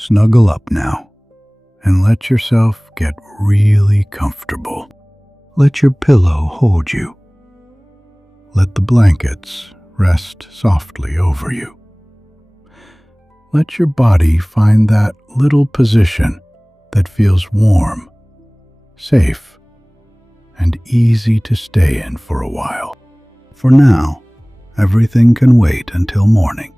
Snuggle up now and let yourself get really comfortable. Let your pillow hold you. Let the blankets rest softly over you. Let your body find that little position that feels warm, safe, and easy to stay in for a while. For now, everything can wait until morning.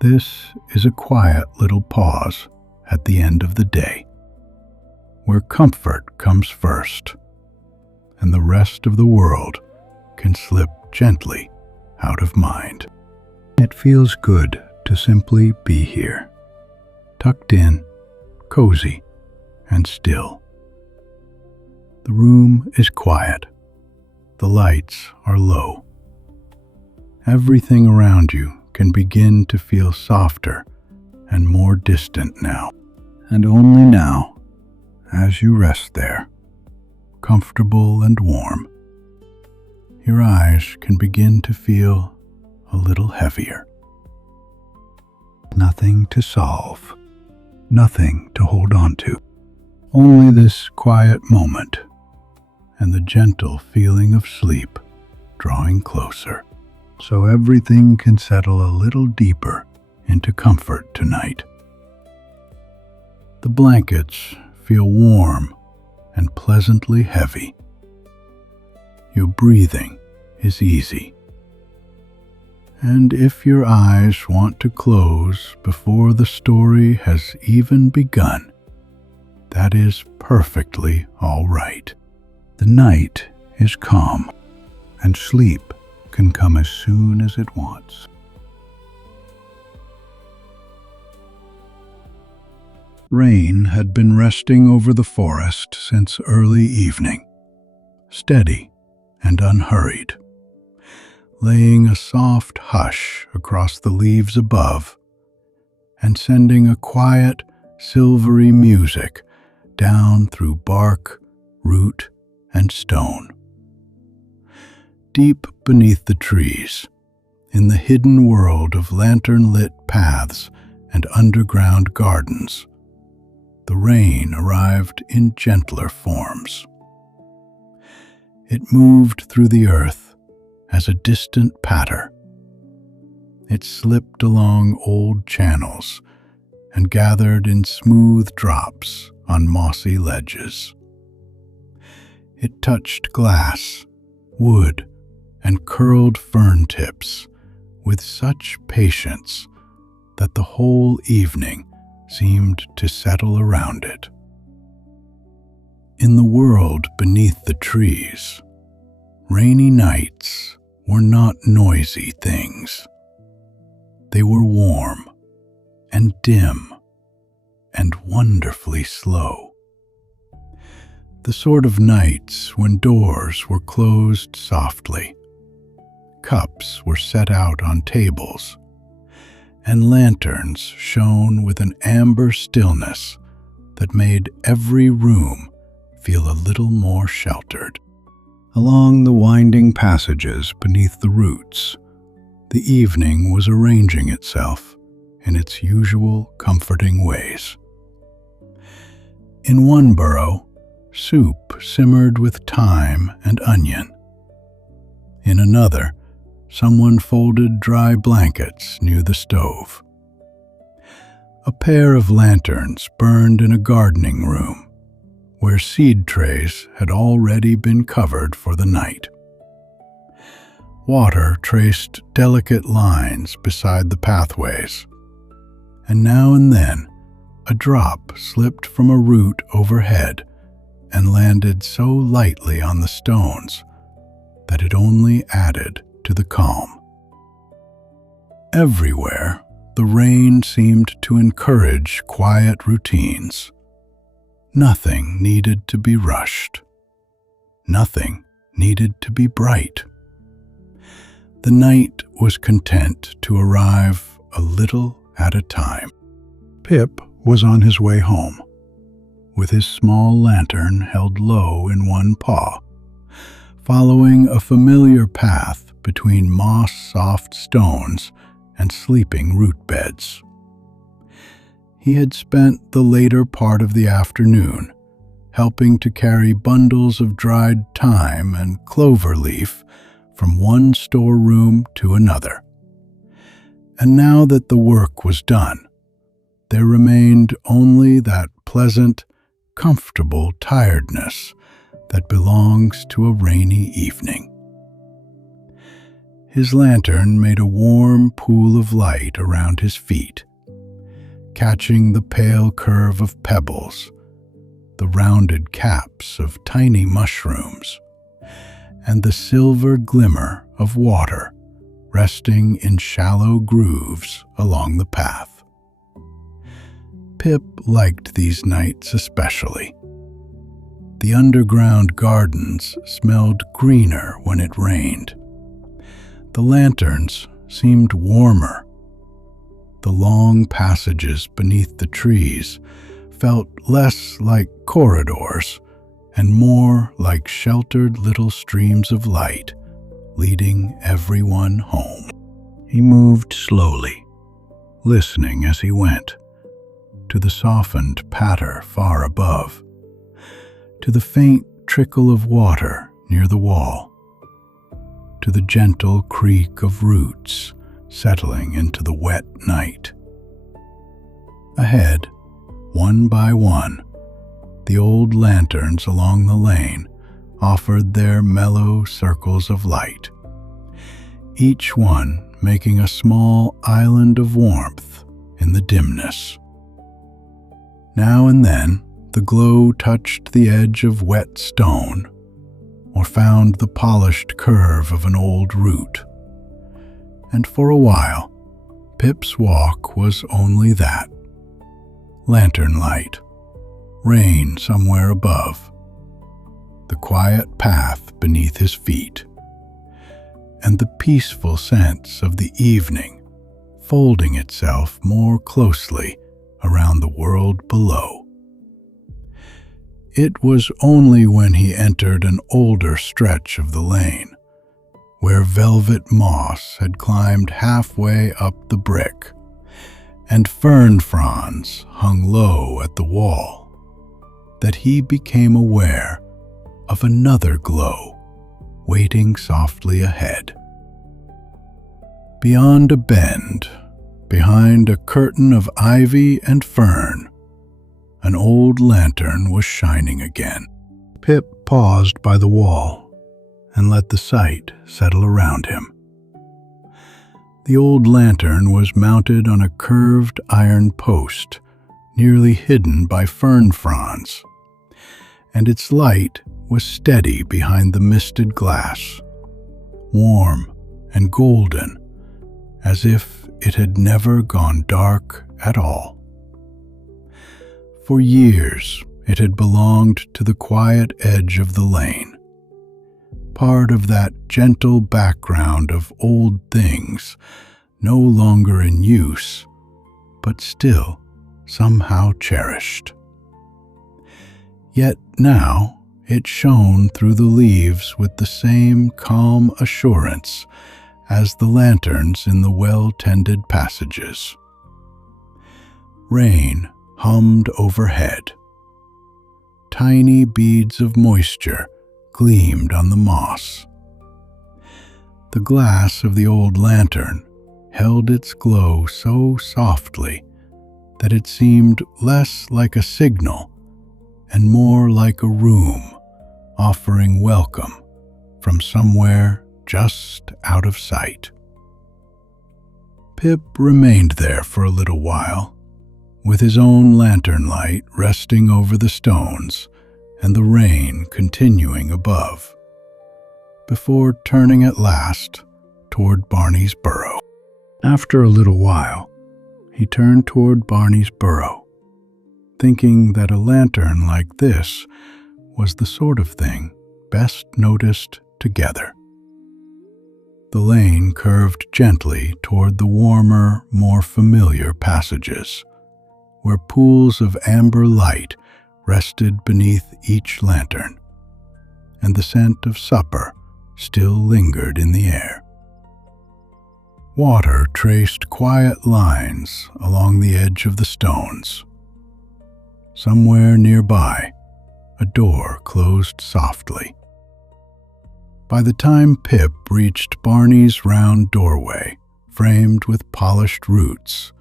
This is a quiet little pause at the end of the day, where comfort comes first, and the rest of the world can slip gently out of mind. It feels good to simply be here, tucked in, cozy, and still. The room is quiet. The lights are low. Everything around you can begin to feel softer and more distant now. And only now, as you rest there, comfortable and warm, your eyes can begin to feel a little heavier. Nothing to solve, nothing to hold on to, only this quiet moment and the gentle feeling of sleep drawing closer, so everything can settle a little deeper into comfort tonight. The blankets feel warm and pleasantly heavy. Your breathing is easy. And if your eyes want to close before the story has even begun, that is perfectly all right. The night is calm, and sleep can come as soon as it wants. Rain had been resting over the forest since early evening, steady and unhurried, laying a soft hush across the leaves above and sending a quiet, silvery music down through bark, root, and stone. Deep beneath the trees, in the hidden world of lantern-lit paths and underground gardens, the rain arrived in gentler forms. It moved through the earth as a distant patter. It slipped along old channels and gathered in smooth drops on mossy ledges. It touched glass, wood, and curled fern tips with such patience that the whole evening seemed to settle around it. In the world beneath the trees, rainy nights were not noisy things. They were warm and dim and wonderfully slow. The sort of nights when doors were closed softly, cups were set out on tables, and lanterns shone with an amber stillness that made every room feel a little more sheltered. Along the winding passages beneath the roots, the evening was arranging itself in its usual comforting ways. In one burrow, soup simmered with thyme and onion. In another, someone folded dry blankets near the stove. A pair of lanterns burned in a gardening room, where seed trays had already been covered for the night. Water traced delicate lines beside the pathways, and now and then a drop slipped from a root overhead and landed so lightly on the stones that it only added to the calm. Everywhere, the rain seemed to encourage quiet routines. Nothing needed to be rushed. Nothing needed to be bright. The night was content to arrive a little at a time. Pip was on his way home, with his small lantern held low in one paw, following a familiar path between moss-soft stones and sleeping root beds. He had spent the later part of the afternoon helping to carry bundles of dried thyme and clover leaf from one storeroom to another. And now that the work was done, there remained only that pleasant, comfortable tiredness that belongs to a rainy evening. His lantern made a warm pool of light around his feet, catching the pale curve of pebbles, the rounded caps of tiny mushrooms, and the silver glimmer of water resting in shallow grooves along the path. Pip liked these nights especially. The underground gardens smelled greener when it rained. The lanterns seemed warmer. The long passages beneath the trees felt less like corridors and more like sheltered little streams of light leading everyone home. He moved slowly, listening as he went, to the softened patter far above, to the faint trickle of water near the wall, to the gentle creak of roots settling into the wet night. Ahead, one by one, the old lanterns along the lane offered their mellow circles of light, each one making a small island of warmth in the dimness. Now and then, the glow touched the edge of wet stone or found the polished curve of an old root. And for a while, Pip's walk was only that: lantern light, rain somewhere above, the quiet path beneath his feet, and the peaceful sense of the evening folding itself more closely around the world below. It was only when he entered an older stretch of the lane, where velvet moss had climbed halfway up the brick, and fern fronds hung low at the wall, that he became aware of another glow waiting softly ahead. Beyond a bend, behind a curtain of ivy and fern, an old lantern was shining again. Pip paused by the wall and let the sight settle around him. The old lantern was mounted on a curved iron post, nearly hidden by fern fronds, and its light was steady behind the misted glass, warm and golden, as if it had never gone dark at all. For years, it had belonged to the quiet edge of the lane, part of that gentle background of old things no longer in use, but still somehow cherished. Yet now it shone through the leaves with the same calm assurance as the lanterns in the well-tended passages. Rain hummed overhead. Tiny beads of moisture gleamed on the moss. The glass of the old lantern held its glow so softly that it seemed less like a signal and more like a room offering welcome from somewhere just out of sight. Pip remained there for a little while, with his own lantern light resting over the stones and the rain continuing above, before turning at last toward Barney's burrow. After a little while, he turned toward Barney's burrow, thinking that a lantern like this was the sort of thing best noticed together. The lane curved gently toward the warmer, more familiar passages, where pools of amber light rested beneath each lantern, and the scent of supper still lingered in the air. Water traced quiet lines along the edge of the stones. Somewhere nearby, a door closed softly. By the time Pip reached Barney's round doorway, framed with polished roots,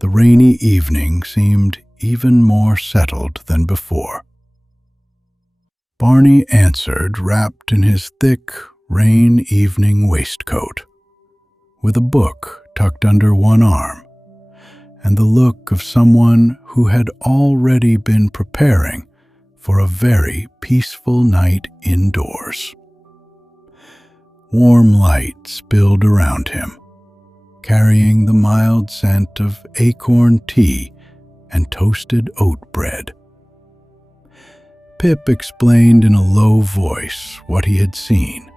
the rainy evening seemed even more settled than before. Barney answered wrapped in his thick rain evening waistcoat, with a book tucked under one arm, and the look of someone who had already been preparing for a very peaceful night indoors. Warm light spilled around him, carrying the mild scent of acorn tea and toasted oat bread. Pip explained in a low voice what he had seen,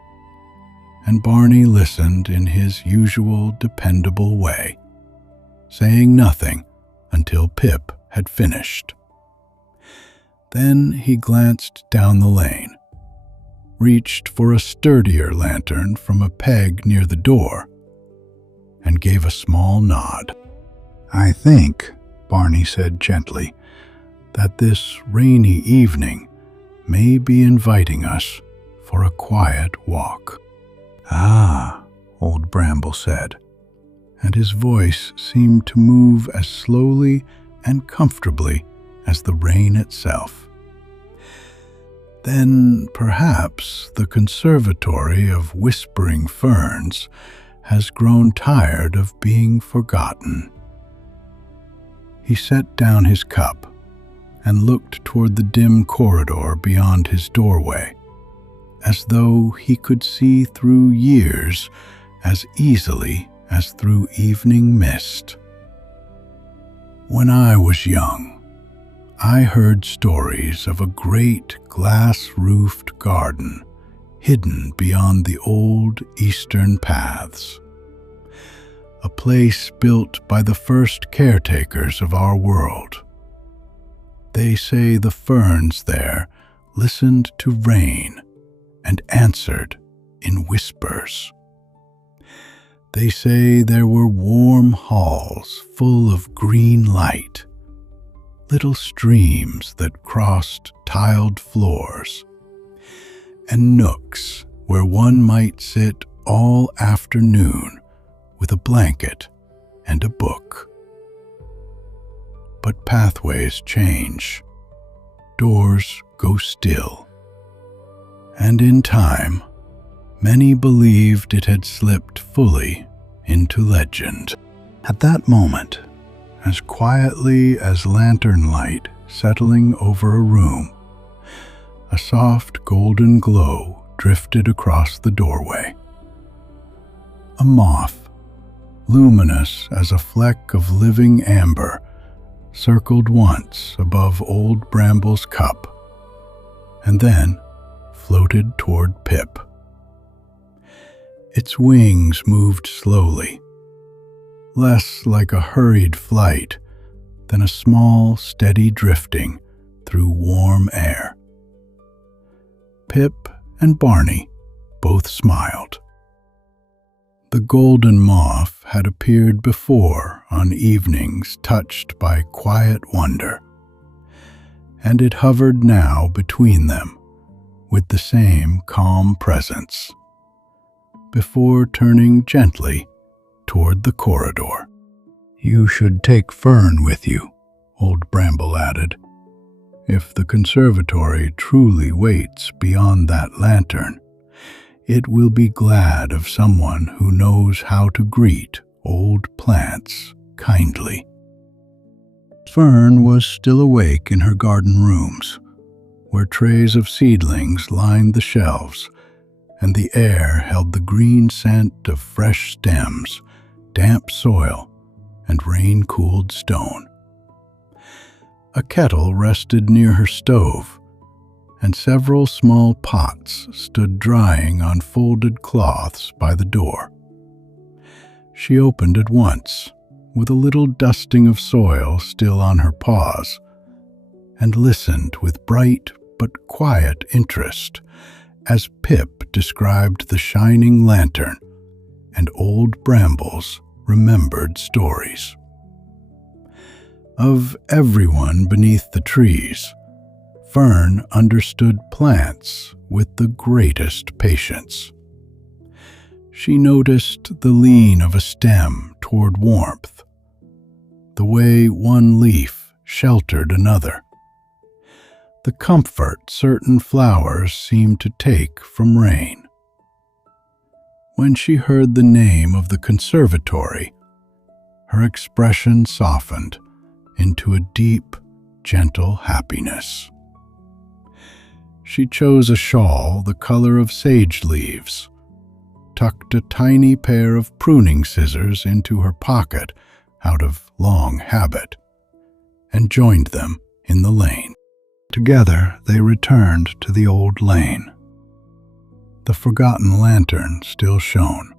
and Barney listened in his usual dependable way, saying nothing until Pip had finished. Then he glanced down the lane, reached for a sturdier lantern from a peg near the door, and gave a small nod. "I think," Barney said gently, "that this rainy evening may be inviting us for a quiet walk." "Ah," Old Bramble said, and his voice seemed to move as slowly and comfortably as the rain itself. "Then perhaps the conservatory of whispering ferns has grown tired of being forgotten." He set down his cup and looked toward the dim corridor beyond his doorway, as though he could see through years as easily as through evening mist. "When I was young, I heard stories of a great glass-roofed garden hidden beyond the old eastern paths, a place built by the first caretakers of our world. They say the ferns there listened to rain and answered in whispers. They say there were warm halls full of green light, little streams that crossed tiled floors, and nooks where one might sit all afternoon with a blanket and a book. But pathways change, doors go still, and in time, many believed it had slipped fully into legend." At that moment, as quietly as lantern light settling over a room, a soft golden glow drifted across the doorway. A moth, luminous as a fleck of living amber, circled once above Old Bramble's cup, and then floated toward Pip. Its wings moved slowly, less like a hurried flight than a small, steady drifting through warm air. Pip and Barney both smiled. The golden moth had appeared before on evenings touched by quiet wonder, and it hovered now between them with the same calm presence, before turning gently toward the corridor. "You should take Fern with you," Old Bramble added. "If the conservatory truly waits beyond that lantern, it will be glad of someone who knows how to greet old plants kindly." Fern was still awake in her garden rooms, where trays of seedlings lined the shelves, and the air held the green scent of fresh stems, damp soil, and rain-cooled stone. A kettle rested near her stove, and several small pots stood drying on folded cloths by the door. She opened at once, with a little dusting of soil still on her paws, and listened with bright but quiet interest as Pip described the shining lantern and old brambles remembered stories. Of everyone beneath the trees, Fern understood plants with the greatest patience. She noticed the lean of a stem toward warmth, the way one leaf sheltered another, the comfort certain flowers seemed to take from rain. When she heard the name of the conservatory, her expression softened into a deep, gentle happiness. She chose a shawl the color of sage leaves, tucked a tiny pair of pruning scissors into her pocket out of long habit, and joined them in the lane. Together they returned to the old lane. The forgotten lantern still shone.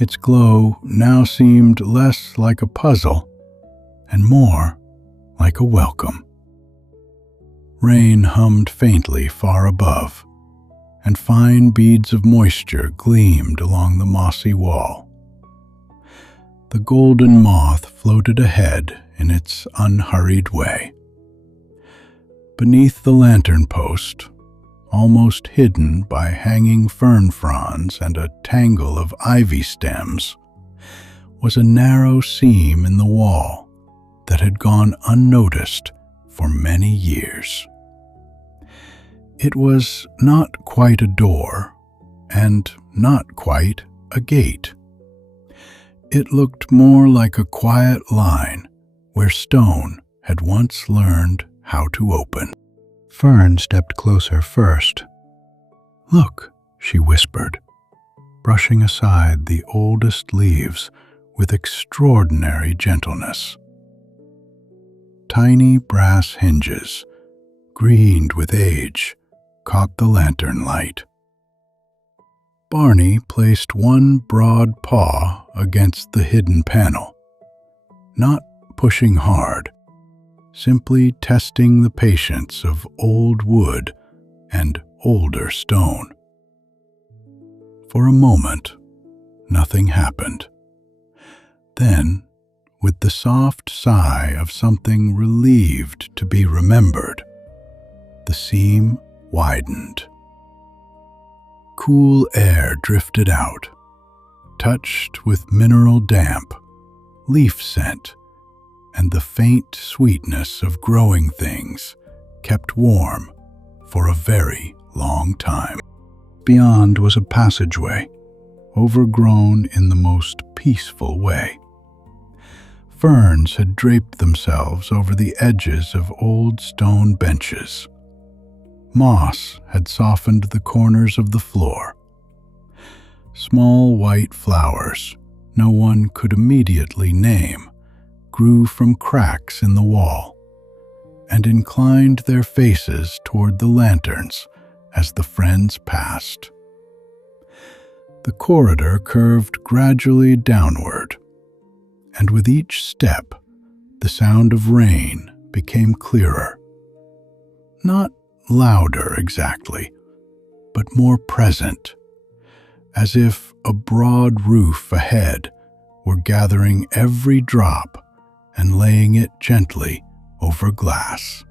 Its glow now seemed less like a puzzle and more like a welcome. Rain hummed faintly far above, and fine beads of moisture gleamed along the mossy wall. The golden moth floated ahead in its unhurried way. Beneath the lantern post, almost hidden by hanging fern fronds and a tangle of ivy stems, was a narrow seam in the wall that had gone unnoticed for many years. It was not quite a door, and not quite a gate. It looked more like a quiet line where stone had once learned how to open. Fern stepped closer first. "Look," she whispered, brushing aside the oldest leaves with extraordinary gentleness. Tiny brass hinges, greened with age, caught the lantern light. Barney placed one broad paw against the hidden panel, not pushing hard, simply testing the patience of old wood and older stone. For a moment, nothing happened. Then, with the soft sigh of something relieved to be remembered, the seam widened. Cool air drifted out, touched with mineral damp, leaf scent, and the faint sweetness of growing things kept warm for a very long time. Beyond was a passageway, overgrown in the most peaceful way. Ferns had draped themselves over the edges of old stone benches. Moss had softened the corners of the floor. Small white flowers, no one could immediately name, grew from cracks in the wall and inclined their faces toward the lanterns as the friends passed. The corridor curved gradually downward, and with each step, the sound of rain became clearer. Not louder exactly, but more present, as if a broad roof ahead were gathering every drop and laying it gently over glass.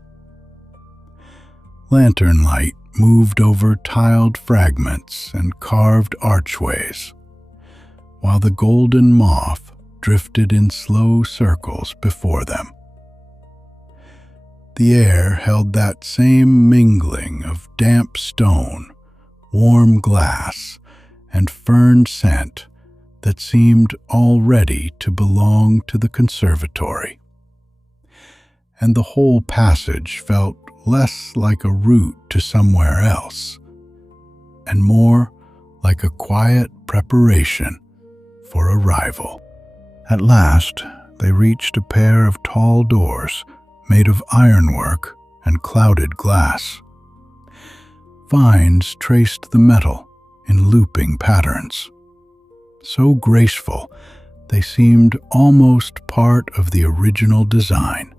Lantern light moved over tiled fragments and carved archways, while the golden moth drifted in slow circles before them. The air held that same mingling of damp stone, warm glass, and fern scent that seemed already to belong to the conservatory. And the whole passage felt less like a route to somewhere else, and more like a quiet preparation for arrival. At last, they reached a pair of tall doors made of ironwork and clouded glass. Vines traced the metal in looping patterns. So graceful, they seemed almost part of the original design.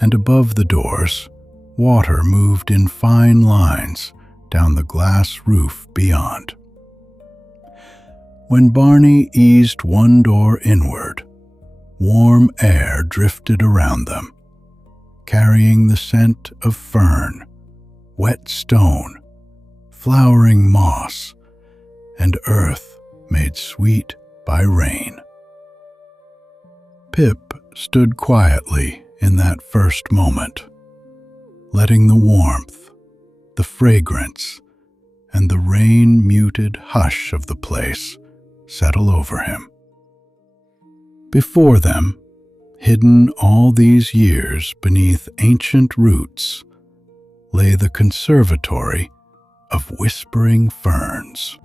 And above the doors, water moved in fine lines down the glass roof beyond. When Barney eased one door inward, warm air drifted around them, carrying the scent of fern, wet stone, flowering moss, and earth made sweet by rain. Pip stood quietly in that first moment, letting the warmth, the fragrance, and the rain-muted hush of the place settle over him. Before them, hidden all these years beneath ancient roots, lay the conservatory of whispering ferns.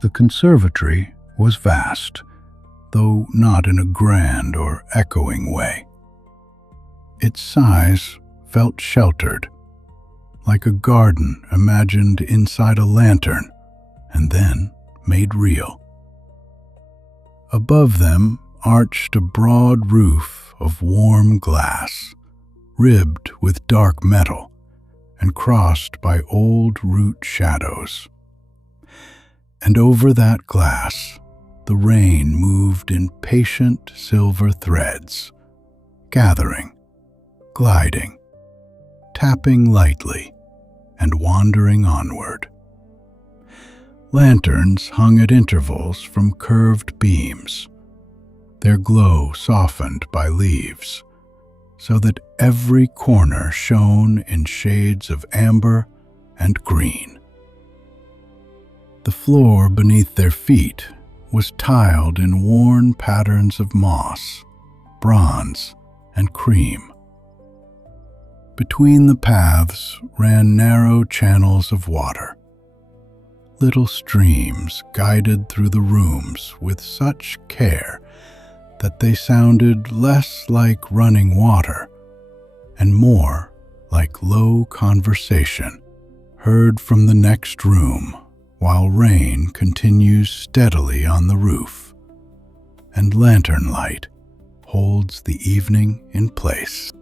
The conservatory was vast, though not in a grand or echoing way. Its size felt sheltered, like a garden imagined inside a lantern and then made real. Above them arched a broad roof of warm glass, ribbed with dark metal and crossed by old root shadows. And over that glass, the rain moved in patient silver threads, gathering, gliding, tapping lightly, and wandering onward. Lanterns hung at intervals from curved beams, their glow softened by leaves, so that every corner shone in shades of amber and green. The floor beneath their feet was tiled in worn patterns of moss, bronze, and cream. Between the paths ran narrow channels of water. Little streams guided through the rooms with such care that they sounded less like running water and more like low conversation heard from the next room while rain continues steadily on the roof and lantern light holds the evening in place.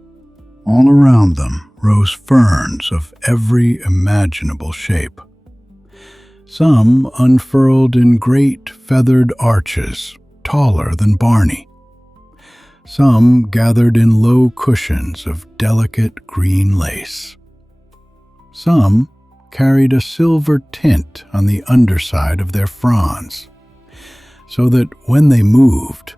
All around them rose ferns of every imaginable shape. Some unfurled in great feathered arches, taller than Barney. Some gathered in low cushions of delicate green lace. Some carried a silver tint on the underside of their fronds, so that when they moved,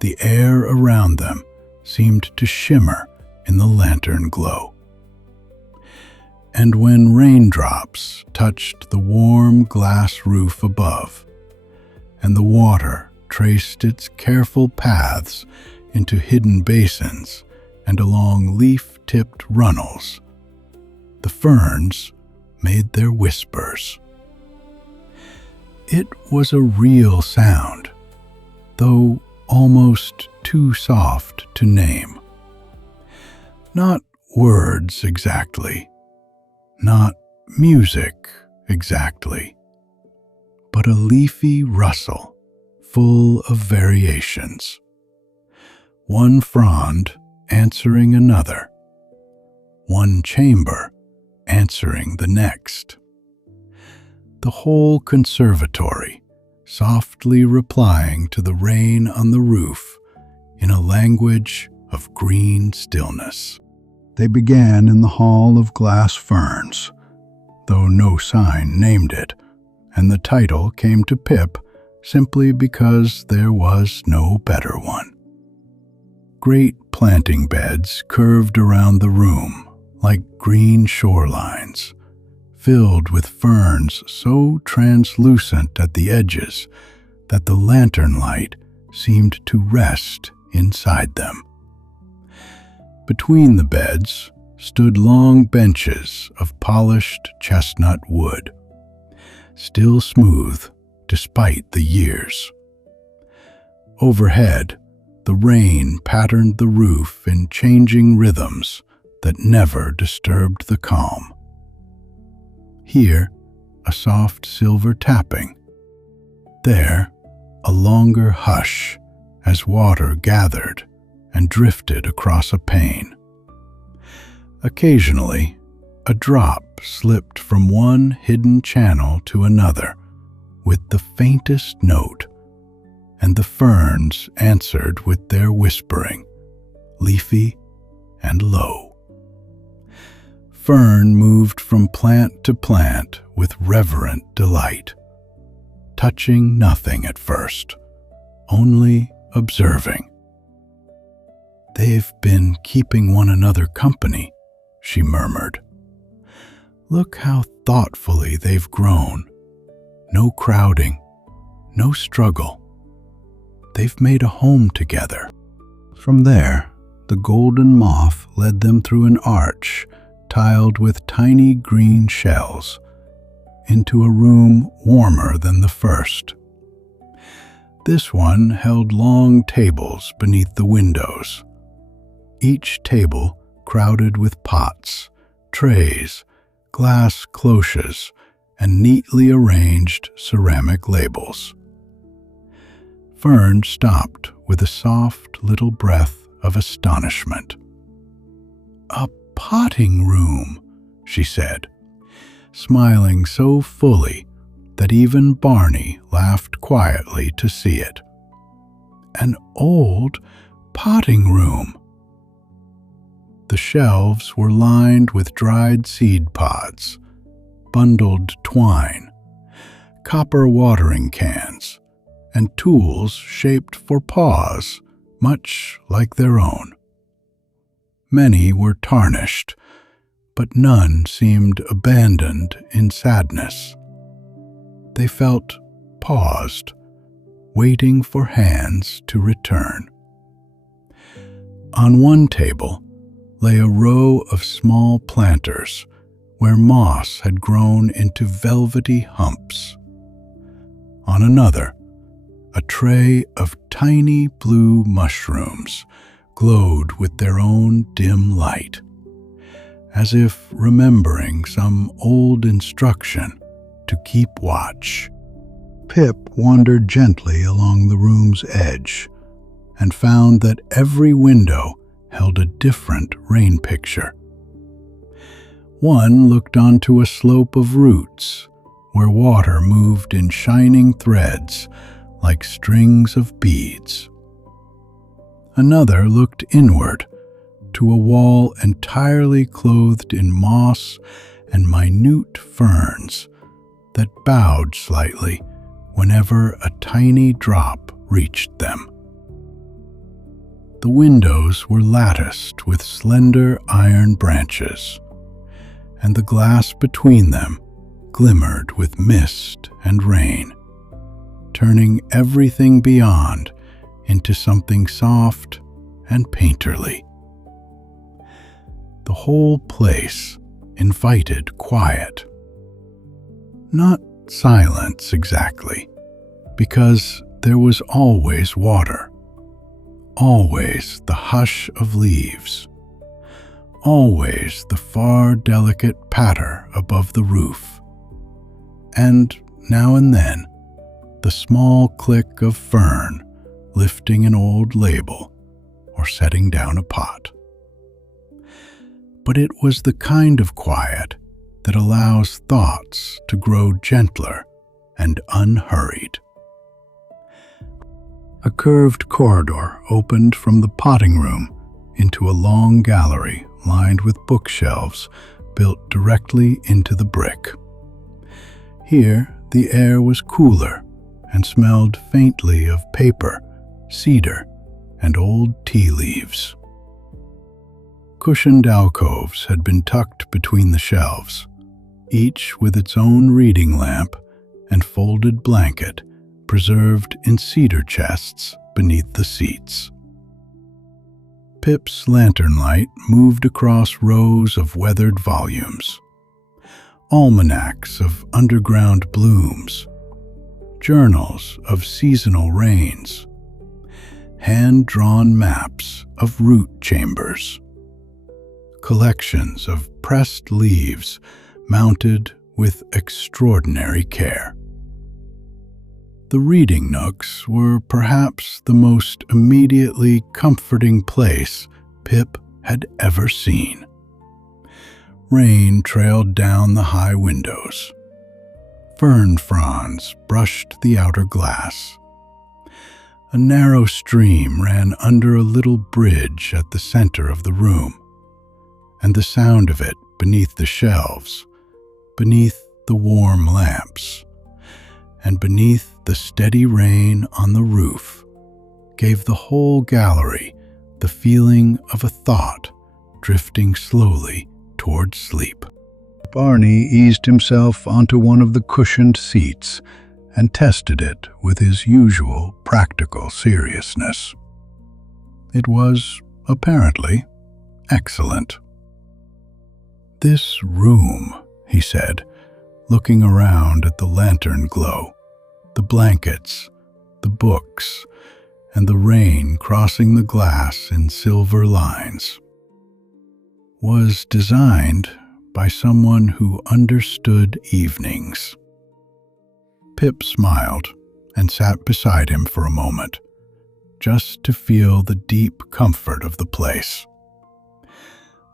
the air around them seemed to shimmer in the lantern glow. And when raindrops touched the warm glass roof above, and the water traced its careful paths into hidden basins and along leaf-tipped runnels, the ferns made their whispers. It was a real sound, though almost too soft to name. Not words exactly, not music exactly, but a leafy rustle full of variations. One frond answering another, one chamber answering the next. The whole conservatory softly replying to the rain on the roof in a language of green stillness. They began in the Hall of Glass Ferns, though no sign named it, and the title came to Pip simply because there was no better one. Great planting beds curved around the room like green shorelines, filled with ferns so translucent at the edges that the lantern light seemed to rest inside them. Between the beds stood long benches of polished chestnut wood, still smooth despite the years. Overhead, the rain patterned the roof in changing rhythms that never disturbed the calm. Here, a soft silver tapping. There, a longer hush as water gathered and drifted across a pane. Occasionally, a drop slipped from one hidden channel to another with the faintest note and the ferns answered with their whispering, leafy and low. Fern moved from plant to plant with reverent delight, touching nothing at first, only observing. "They've been keeping one another company," she murmured. "Look how thoughtfully they've grown. No crowding, no struggle. They've made a home together." From there, the golden moth led them through an arch tiled with tiny green shells into a room warmer than the first. This one held long tables beneath the windows, each table crowded with pots, trays, glass cloches, and neatly arranged ceramic labels. Fern stopped with a soft little breath of astonishment. "A potting room," she said, smiling so fully that even Barney laughed quietly to see it. "An old potting room." The shelves were lined with dried seed pods, bundled twine, copper watering cans, and tools shaped for paws, much like their own. Many were tarnished, but none seemed abandoned in sadness. They felt paused, waiting for hands to return. On one table lay a row of small planters where moss had grown into velvety humps. On another, a tray of tiny blue mushrooms glowed with their own dim light, as if remembering some old instruction to keep watch. Pip wandered gently along the room's edge and found that every window held a different rain picture. One looked onto a slope of roots where water moved in shining threads like strings of beads. Another looked inward to a wall entirely clothed in moss and minute ferns that bowed slightly whenever a tiny drop reached them. The windows were latticed with slender iron branches, and the glass between them glimmered with mist and rain, turning everything beyond into something soft and painterly. The whole place invited quiet. Not silence exactly, because there was always water, always the hush of leaves, always the far delicate patter above the roof, and now and then the small click of fern lifting an old label or setting down a pot. But it was the kind of quiet that allows thoughts to grow gentler and unhurried. A curved corridor opened from the potting room into a long gallery lined with bookshelves built directly into the brick. Here, the air was cooler and smelled faintly of paper, cedar, and old tea leaves. Cushioned alcoves had been tucked between the shelves, each with its own reading lamp and folded blanket preserved in cedar chests beneath the seats. Pip's lantern light moved across rows of weathered volumes, almanacs of underground blooms, journals of seasonal rains, hand-drawn maps of root chambers, collections of pressed leaves mounted with extraordinary care. The reading nooks were perhaps the most immediately comforting place Pip had ever seen. Rain trailed down the high windows. Fern fronds brushed the outer glass. A narrow stream ran under a little bridge at the center of the room, and the sound of it beneath the shelves, beneath the warm lamps, and beneath the steady rain on the roof gave the whole gallery the feeling of a thought drifting slowly toward sleep. Barney eased himself onto one of the cushioned seats and tested it with his usual practical seriousness. It was, apparently, excellent. "This room," he said, looking around at the lantern glow, the blankets, the books, and the rain crossing the glass in silver lines, "was designed by someone who understood evenings." Pip smiled and sat beside him for a moment, just to feel the deep comfort of the place.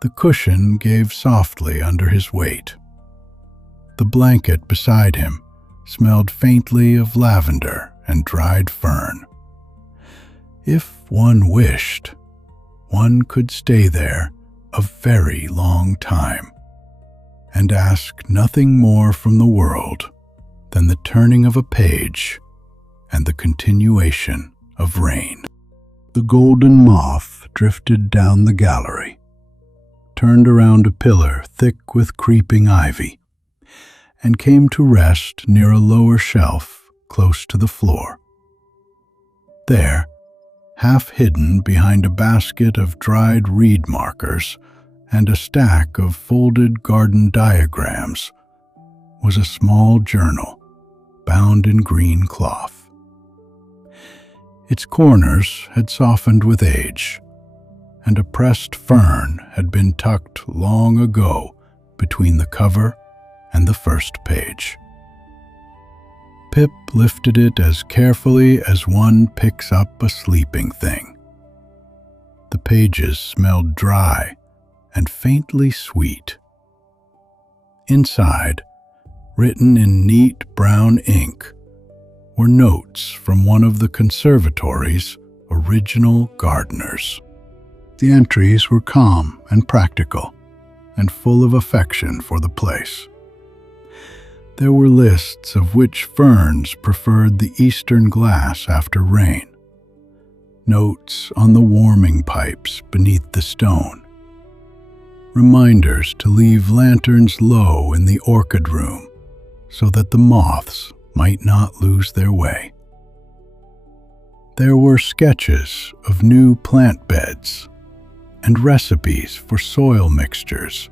The cushion gave softly under his weight. The blanket beside him smelled faintly of lavender and dried fern. If one wished, one could stay there a very long time and ask nothing more from the world than the turning of a page and the continuation of rain. The golden moth drifted down the gallery, turned around a pillar thick with creeping ivy, and came to rest near a lower shelf close to the floor. There, half hidden behind a basket of dried reed markers and a stack of folded garden diagrams, was a small journal bound in green cloth. Its corners had softened with age, and a pressed fern had been tucked long ago between the cover and the first page. Pip lifted it as carefully as one picks up a sleeping thing. The pages smelled dry and faintly sweet. Inside, written in neat brown ink, were notes from one of the conservatory's original gardeners. The entries were calm and practical, and full of affection for the place. There were lists of which ferns preferred the eastern glass after rain, notes on the warming pipes beneath the stone, reminders to leave lanterns low in the orchid room so that the moths might not lose their way. There were sketches of new plant beds and recipes for soil mixtures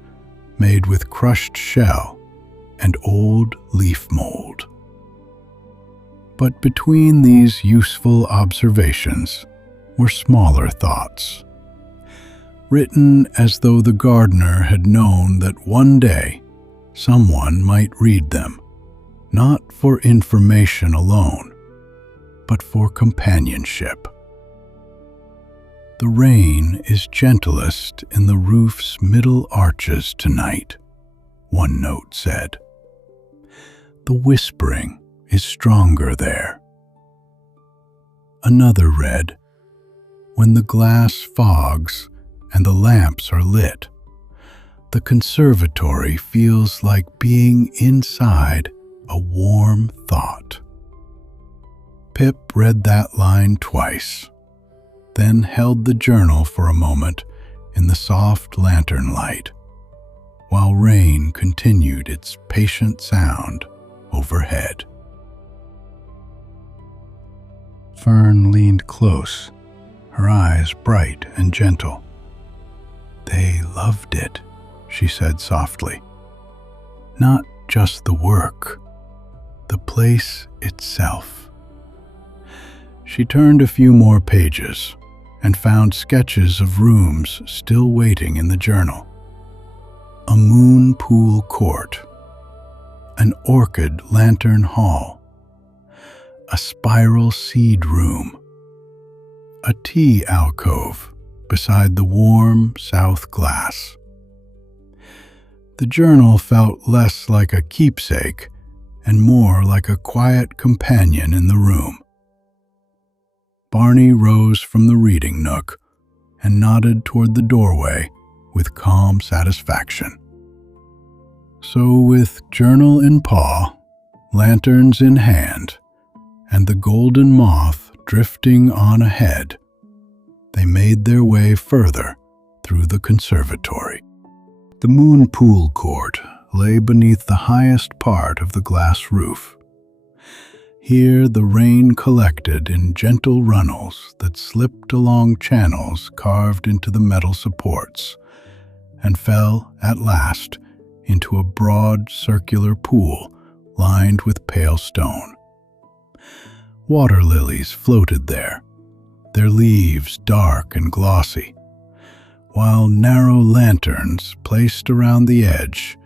made with crushed shell and old leaf mold. But between these useful observations were smaller thoughts, written as though the gardener had known that one day someone might read them, not for information alone, but for companionship. "The rain is gentlest in the roof's middle arches tonight," one note said. "The whispering is stronger there." Another read, "When the glass fogs and the lamps are lit, the conservatory feels like being inside a warm thought." Pip read that line twice, then held the journal for a moment in the soft lantern light, while rain continued its patient sound overhead. Fern leaned close, her eyes bright and gentle. "They loved it," she said softly. "Not just the work, the place itself." She turned a few more pages and found sketches of rooms still waiting in the journal. A moon pool court, an orchid lantern hall, a spiral seed room, a tea alcove beside the warm south glass. The journal felt less like a keepsake and more like a quiet companion in the room. Barney rose from the reading nook and nodded toward the doorway with calm satisfaction. So with journal in paw, lanterns in hand, and the golden moth drifting on ahead, they made their way further through the conservatory. The moon pool court lay beneath the highest part of the glass roof. Here the rain collected in gentle runnels that slipped along channels carved into the metal supports, and fell at last into a broad circular pool lined with pale stone. Water lilies floated there, their leaves dark and glossy, while narrow lanterns placed around the edge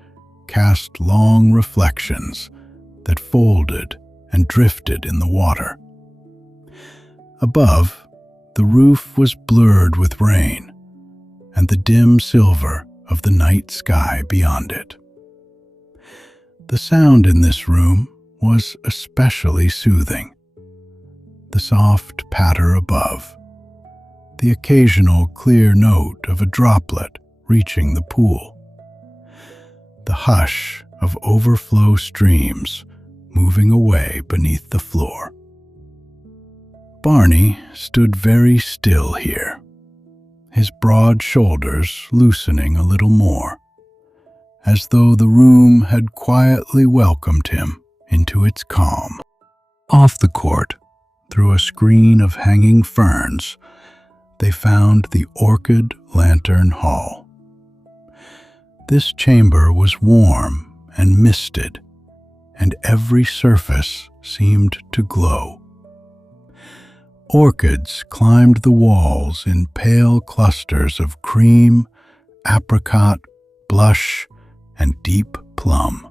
cast long reflections that folded and drifted in the water. Above, the roof was blurred with rain and the dim silver of the night sky beyond it. The sound in this room was especially soothing. The soft patter above, the occasional clear note of a droplet reaching the pool, the hush of overflow streams moving away beneath the floor. Barney stood very still here, his broad shoulders loosening a little more, as though the room had quietly welcomed him into its calm. Off the court, through a screen of hanging ferns, they found the Orchid Lantern Hall. This chamber was warm and misted, and every surface seemed to glow. Orchids climbed the walls in pale clusters of cream, apricot, blush, and deep plum.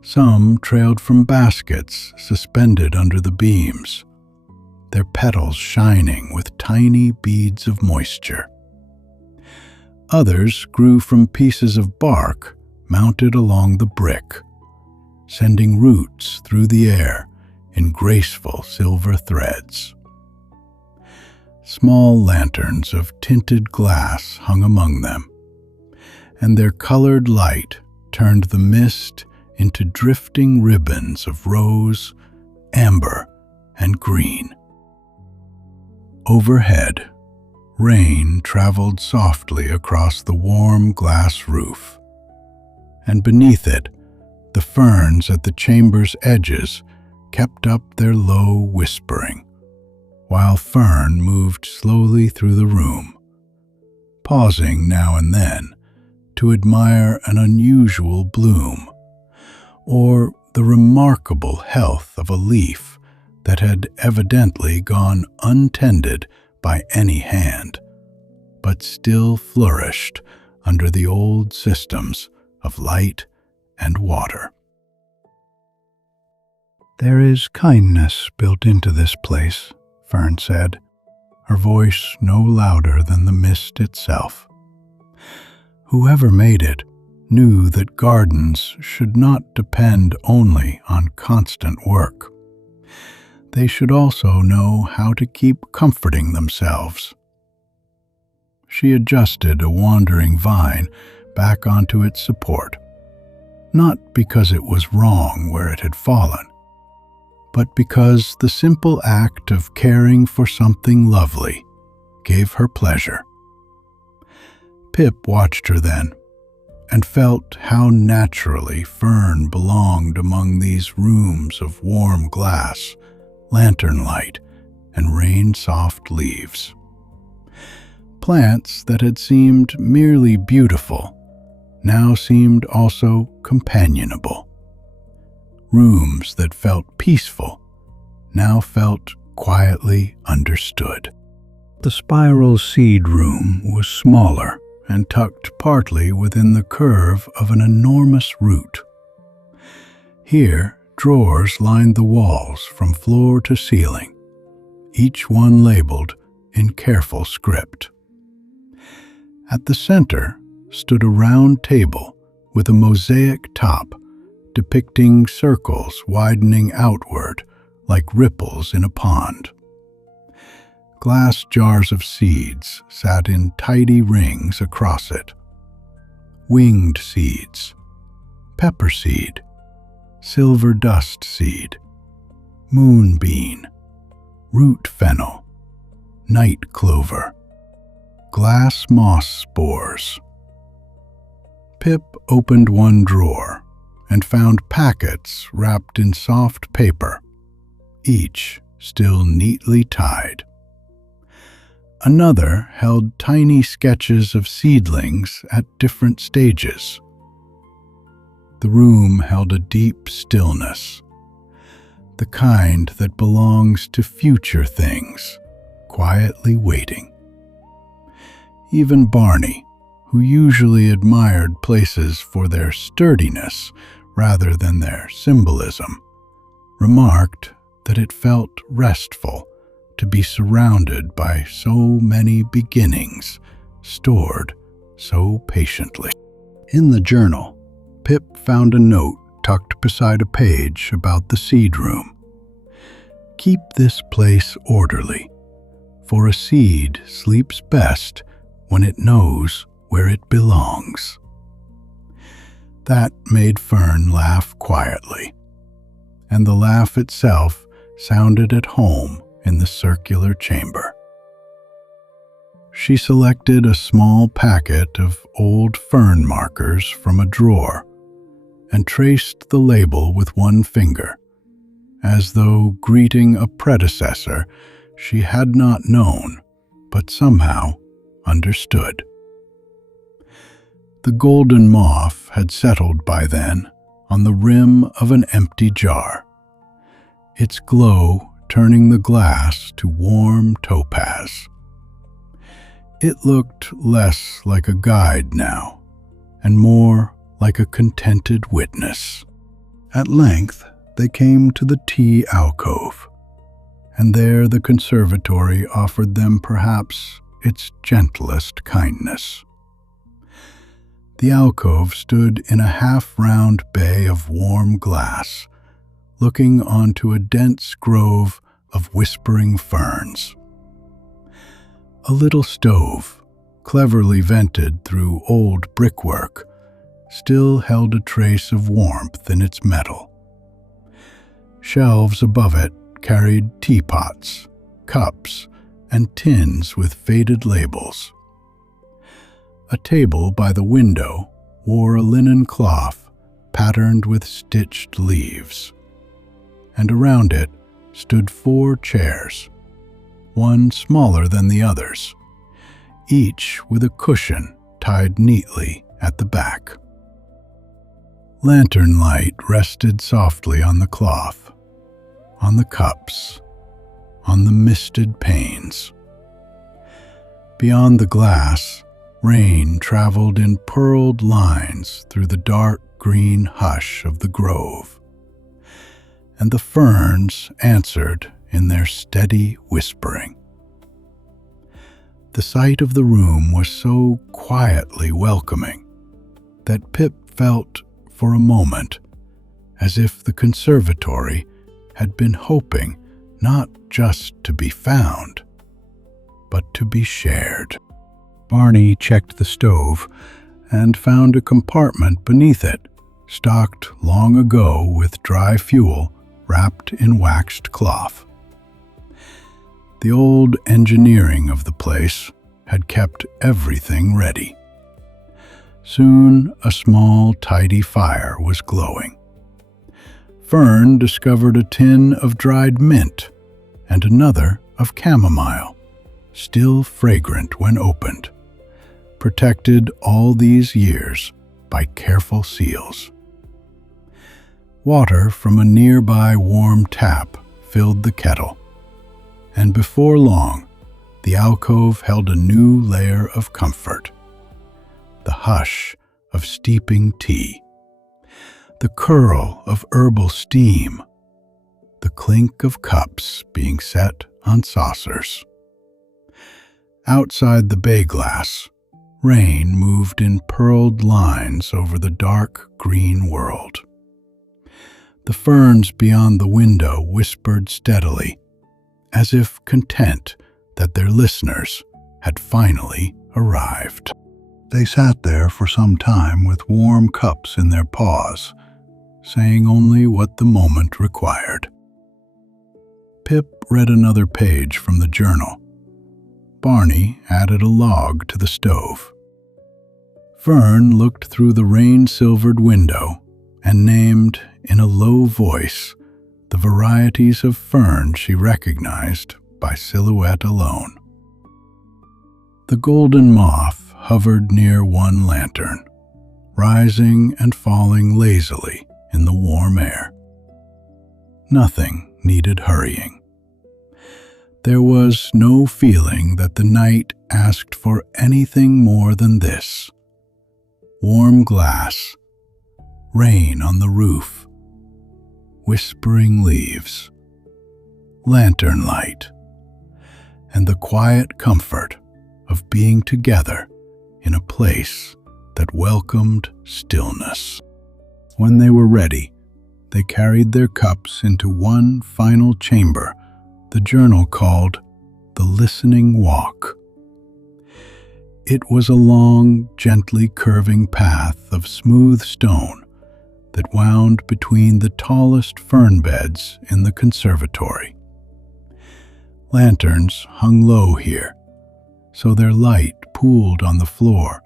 Some trailed from baskets suspended under the beams, their petals shining with tiny beads of moisture. Others grew from pieces of bark mounted along the brick, sending roots through the air in graceful silver threads. Small lanterns of tinted glass hung among them, and their colored light turned the mist into drifting ribbons of rose, amber, and green. Overhead, rain traveled softly across the warm glass roof, and beneath it, the ferns at the chamber's edges kept up their low whispering, while Fern moved slowly through the room, pausing now and then to admire an unusual bloom, or the remarkable health of a leaf that had evidently gone untended by any hand, but still flourished under the old systems of light and water. "There is kindness built into this place," Fern said, her voice no louder than the mist itself. "Whoever made it knew that gardens should not depend only on constant work. They should also know how to keep comforting themselves." She adjusted a wandering vine back onto its support, not because it was wrong where it had fallen, but because the simple act of caring for something lovely gave her pleasure. Pip watched her then, and felt how naturally Fern belonged among these rooms of warm glass, lantern light, and rain-soft leaves. Plants that had seemed merely beautiful now seemed also companionable. Rooms that felt peaceful now felt quietly understood. The spiral seed room was smaller and tucked partly within the curve of an enormous root. Here, drawers lined the walls from floor to ceiling, each one labeled in careful script. At the center stood a round table with a mosaic top depicting circles widening outward like ripples in a pond. Glass jars of seeds sat in tidy rings across it. Winged seeds, pepper seed, silver dust seed, moonbean, root fennel, night clover, glass moss spores. Pip opened one drawer and found packets wrapped in soft paper, each still neatly tied. Another held tiny sketches of seedlings at different stages. The room held a deep stillness, the kind that belongs to future things, quietly waiting. Even Barney, who usually admired places for their sturdiness rather than their symbolism, remarked that it felt restful to be surrounded by so many beginnings, stored so patiently. In the journal, Pip found a note tucked beside a page about the seed room. "Keep this place orderly, for a seed sleeps best when it knows where it belongs." That made Fern laugh quietly, and the laugh itself sounded at home in the circular chamber. She selected a small packet of old fern markers from a drawer and traced the label with one finger, as though greeting a predecessor she had not known but somehow understood. The golden moth had settled by then on the rim of an empty jar, its glow turning the glass to warm topaz. It looked less like a guide now, and more like a contented witness. At length, they came to the tea alcove, and there the conservatory offered them perhaps its gentlest kindness. The alcove stood in a half-round bay of warm glass, looking onto a dense grove of whispering ferns. A little stove, cleverly vented through old brickwork, still held a trace of warmth in its metal. Shelves above it carried teapots, cups, and tins with faded labels. A table by the window wore a linen cloth patterned with stitched leaves, and around it stood 4 chairs, one smaller than the others, each with a cushion tied neatly at the back. Lantern light rested softly on the cloth, on the cups, on the misted panes. Beyond the glass, rain traveled in pearled lines through the dark green hush of the grove, and the ferns answered in their steady whispering. The sight of the room was so quietly welcoming that Pip felt for a moment as if the conservatory had been hoping not just to be found, but to be shared. Barney checked the stove and found a compartment beneath it, stocked long ago with dry fuel wrapped in waxed cloth. The old engineering of the place had kept everything ready. Soon a small, tidy fire was glowing. Fern discovered a tin of dried mint and another of chamomile, still fragrant when opened, protected all these years by careful seals. Water from a nearby warm tap filled the kettle, and before long, the alcove held a new layer of comfort. The hush of steeping tea, the curl of herbal steam, the clink of cups being set on saucers. Outside the bay glass, rain moved in pearled lines over the dark green world. The ferns beyond the window whispered steadily, as if content that their listeners had finally arrived. They sat there for some time with warm cups in their paws, saying only what the moment required. Pip read another page from the journal. Barney added a log to the stove. Fern looked through the rain-silvered window and named, in a low voice, the varieties of fern she recognized by silhouette alone. The golden moth hovered near one lantern, rising and falling lazily in the warm air. Nothing needed hurrying. There was no feeling that the night asked for anything more than this: warm glass, rain on the roof, whispering leaves, lantern light, and the quiet comfort of being together in a place that welcomed stillness. When they were ready, they carried their cups into one final chamber the journal called the Listening Walk. It was a long, gently curving path of smooth stone that wound between the tallest fern beds in the conservatory. Lanterns hung low here, so their light pooled on the floor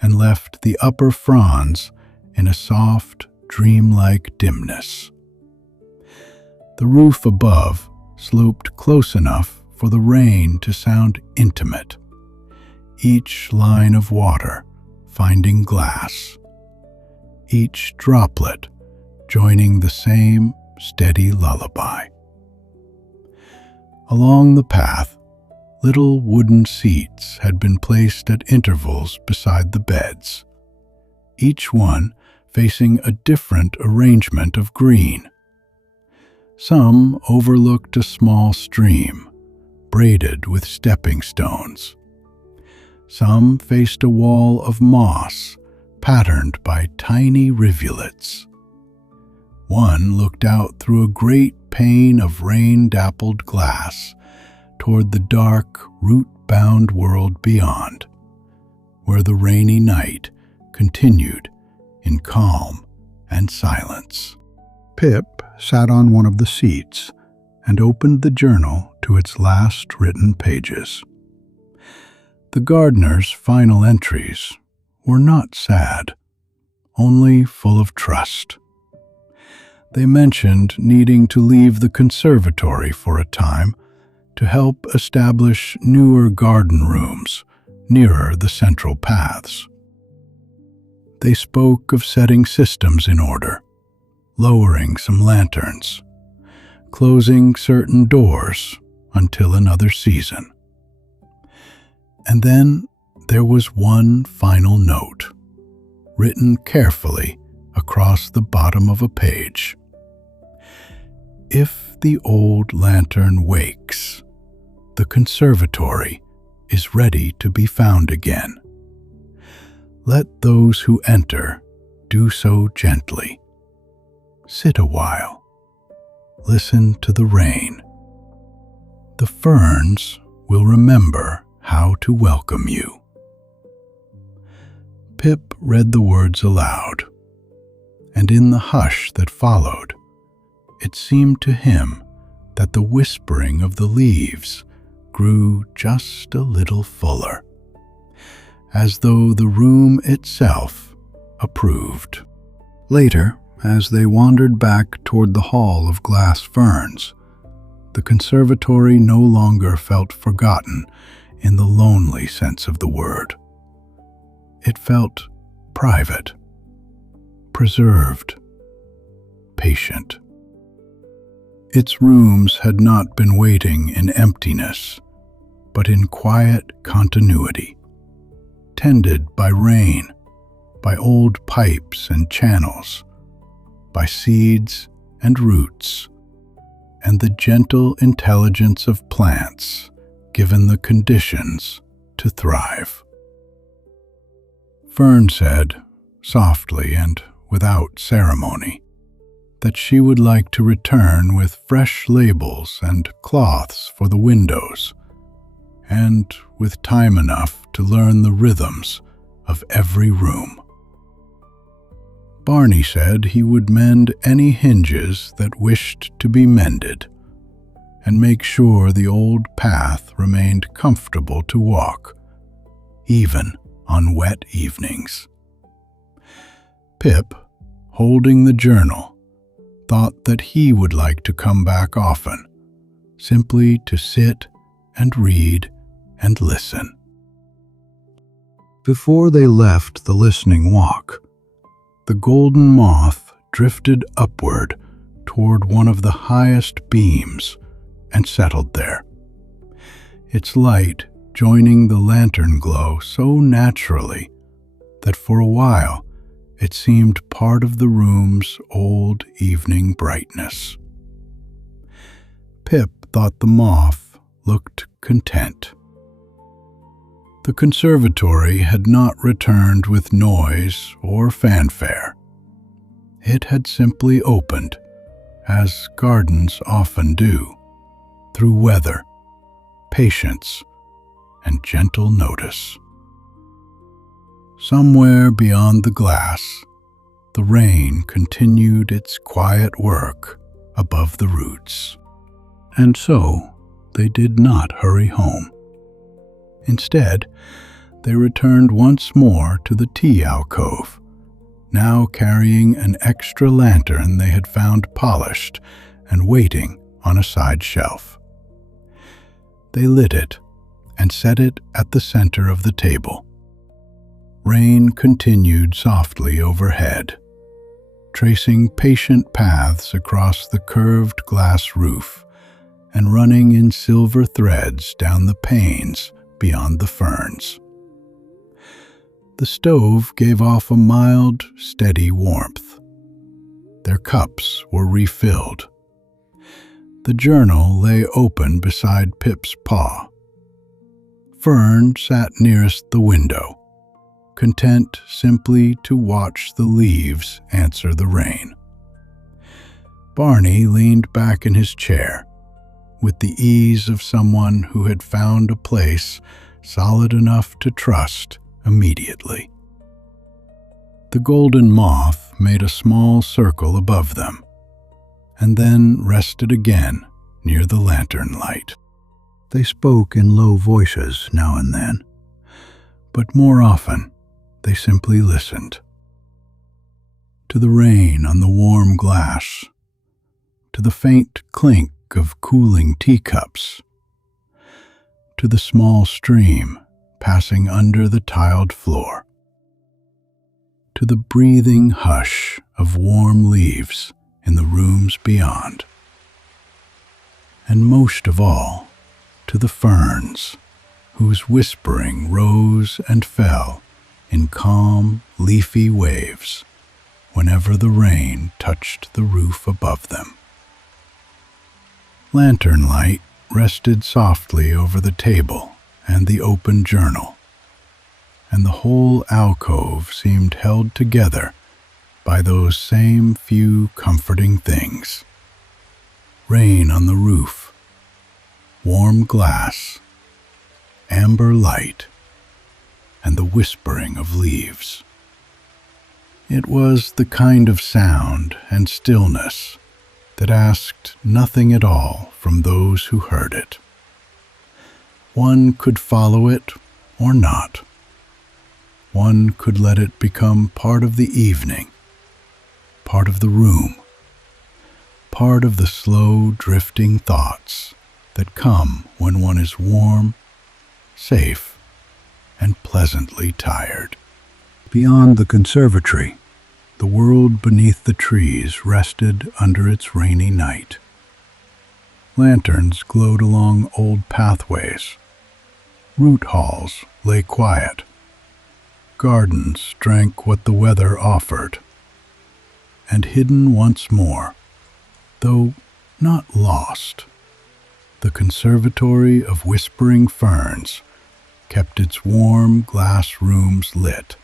and left the upper fronds in a soft, dreamlike dimness. The roof above sloped close enough for the rain to sound intimate, each line of water finding glass, each droplet joining the same steady lullaby. Along the path, little wooden seats had been placed at intervals beside the beds, each one facing a different arrangement of green. Some overlooked a small stream, braided with stepping stones. Some faced a wall of moss, patterned by tiny rivulets. One looked out through a great pane of rain-dappled glass toward the dark, root-bound world beyond, where the rainy night continued in calm and silence. Pip sat on one of the seats and opened the journal to its last written pages. The gardener's final entries were not sad, only full of trust. They mentioned needing to leave the conservatory for a time to help establish newer garden rooms nearer the central paths. They spoke of setting systems in order, lowering some lanterns, closing certain doors until another season. And then there was one final note, written carefully across the bottom of a page. If the old lantern wakes, the conservatory is ready to be found again. Let those who enter do so gently. Sit a while. Listen to the rain. The ferns will remember how to welcome you. Pip read the words aloud, and in the hush that followed, it seemed to him that the whispering of the leaves grew just a little fuller, as though the room itself approved. Later, as they wandered back toward the hall of glass ferns, the conservatory no longer felt forgotten in the lonely sense of the word. It felt private, preserved, patient. Its rooms had not been waiting in emptiness, but in quiet continuity, tended by rain, by old pipes and channels, by seeds and roots, and the gentle intelligence of plants given the conditions to thrive. Fern said, softly and without ceremony, that she would like to return with fresh labels and cloths for the windows, and with time enough to learn the rhythms of every room. Barney said he would mend any hinges that wished to be mended, and make sure the old path remained comfortable to walk, even on wet evenings. Pip, holding the journal, thought that he would like to come back often, simply to sit and read and listen. Before they left the listening walk, the golden moth drifted upward toward one of the highest beams and settled there, its light joining the lantern glow so naturally that for a while it seemed part of the room's old evening brightness. Pip thought the moth looked content. The conservatory had not returned with noise or fanfare. It had simply opened, as gardens often do, through weather, patience, and gentle notice. Somewhere beyond the glass, the rain continued its quiet work above the roots. And so they did not hurry home. Instead, they returned once more to the tea alcove, now carrying an extra lantern they had found polished and waiting on a side shelf. They lit it and set it at the center of the table. Rain continued softly overhead, tracing patient paths across the curved glass roof and running in silver threads down the panes beyond the ferns. The stove gave off a mild, steady warmth. Their cups were refilled. The journal lay open beside Pip's paw. Fern sat nearest the window, content simply to watch the leaves answer the rain. Barney leaned back in his chair, with the ease of someone who had found a place solid enough to trust immediately. The golden moth made a small circle above them, and then rested again near the lantern light. They spoke in low voices now and then, but more often they simply listened. To the rain on the warm glass, to the faint clink of cooling teacups, to the small stream passing under the tiled floor, to the breathing hush of warm leaves in the rooms beyond, and most of all, to the ferns, whose whispering rose and fell in calm, leafy waves whenever the rain touched the roof above them. Lantern light rested softly over the table and the open journal, and the whole alcove seemed held together by those same few comforting things: rain on the roof, warm glass, amber light, and the whispering of leaves. It was the kind of sound and stillness that asked nothing at all from those who heard it. One could follow it or not. One could let it become part of the evening, part of the room, part of the slow drifting thoughts that come when one is warm, safe, and pleasantly tired. Beyond the conservatory, the world beneath the trees rested under its rainy night. Lanterns glowed along old pathways. Root halls lay quiet. Gardens drank what the weather offered. And hidden once more, though not lost, the conservatory of whispering ferns kept its warm glass rooms lit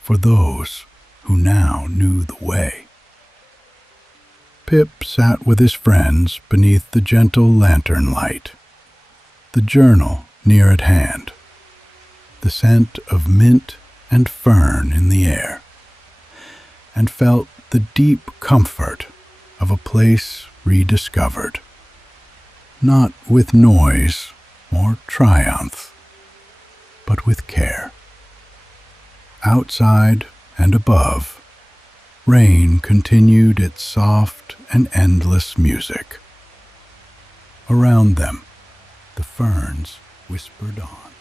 for those who now knew the way. Pip sat with his friends beneath the gentle lantern light, the journal near at hand, the scent of mint and fern in the air, and felt the deep comfort of a place rediscovered, not with noise or triumph, but with care. Outside and above, rain continued its soft and endless music. Around them, the ferns whispered on.